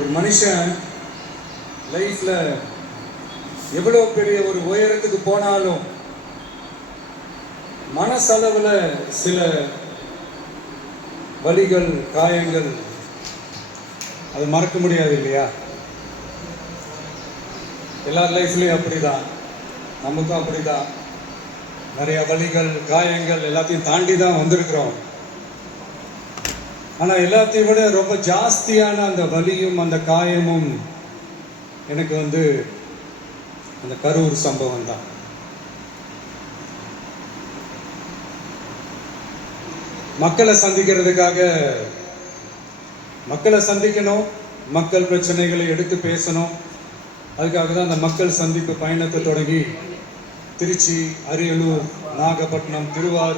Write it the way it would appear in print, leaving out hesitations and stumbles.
ஒரு மனுஷன் லைஃப்ல எவ்வளோ பெரிய ஒரு உயரத்துக்கு போனாலும் மனசளவில் சில வலிகள், காயங்கள் அது மறக்க முடியாது இல்லையா? எல்லார் லைஃப்லையும் அப்படிதான், நமக்கும் அப்படிதான். நிறைய வலிகள், காயங்கள் எல்லாத்தையும் தாண்டி தான் வந்திருக்கிறோம். ஆனால் எல்லாத்தையும் விட ரொம்ப ஜாஸ்தியான அந்த வலியும் அந்த காயமும் எனக்கு அந்த கரூர் சம்பவம் தான். மக்களை சந்திக்கிறதுக்காக மக்களை சந்திக்கணும், மக்கள் பிரச்சனைகளை எடுத்து பேசணும். அதுக்காக தான் அந்த மக்கள் சந்திப்பு பயணத்தை தொடங்கி திருச்சி, அரியலூர், நாகப்பட்டினம், திருவாரூர்,